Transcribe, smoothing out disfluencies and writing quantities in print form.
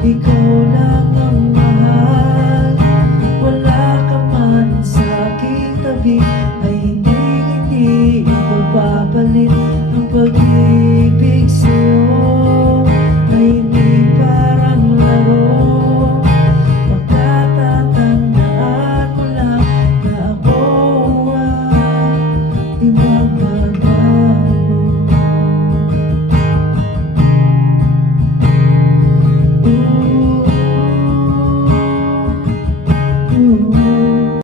ikaw lang ang mahal. Wala ka man sa aking tabi, ay hindi ipapalit ang pag-ibig sa'yo. Ay hindi parang laro, pagkatatandaan mo lang na ako ay di magbabago. Ooh.